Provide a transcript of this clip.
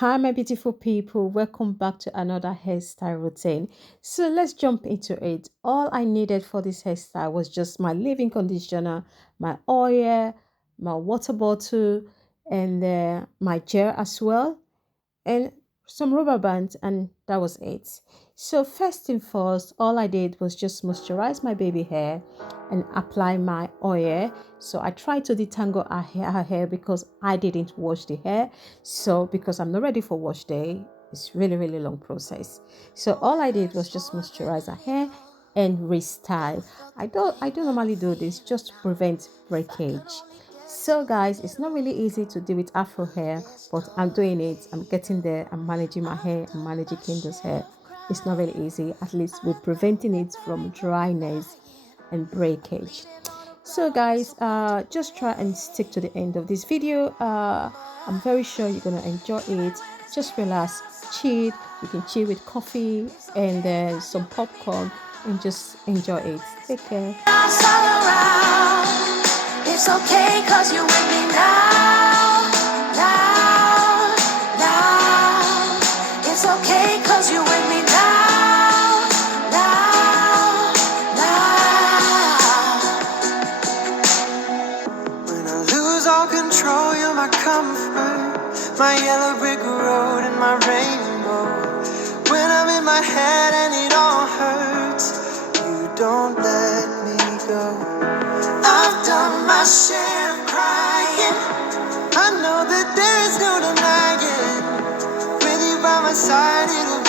Hi, my beautiful people. Welcome back to another hairstyle routine. So let's jump into it. All I needed for this hairstyle was just my leave-in conditioner, my oil, my water bottle, and my gel as well, and some rubber bands, and that was it. So first thing first, all I did was just moisturize my baby hair and apply my oil. So I tried to detangle her hair because I didn't wash the hair. So because I'm not ready for wash day, it's really long process. So all I did was just moisturize her hair and restyle. I do normally do this just to prevent breakage. So guys, it's not really easy to do with afro hair, but I'm doing it. I'm getting there. I'm managing my hair. I'm managing Kindo's hair. It's not really easy. At least we're preventing it from dryness and breakage. So guys, just try and stick to the end of this video. I'm very sure you're gonna enjoy it. Just relax, chill. You can chill with coffee and some popcorn and just enjoy it. Take care. It's okay cause you're with me now, now, now. It's okay cause you're with me now, now, now. When I lose all control, you're my comfort, my yellow brick road and my rainbow. When I'm in my head and it all hurts, you don't let me go. I've done my share of crying. I know that there is no denying. With you by my side, it'll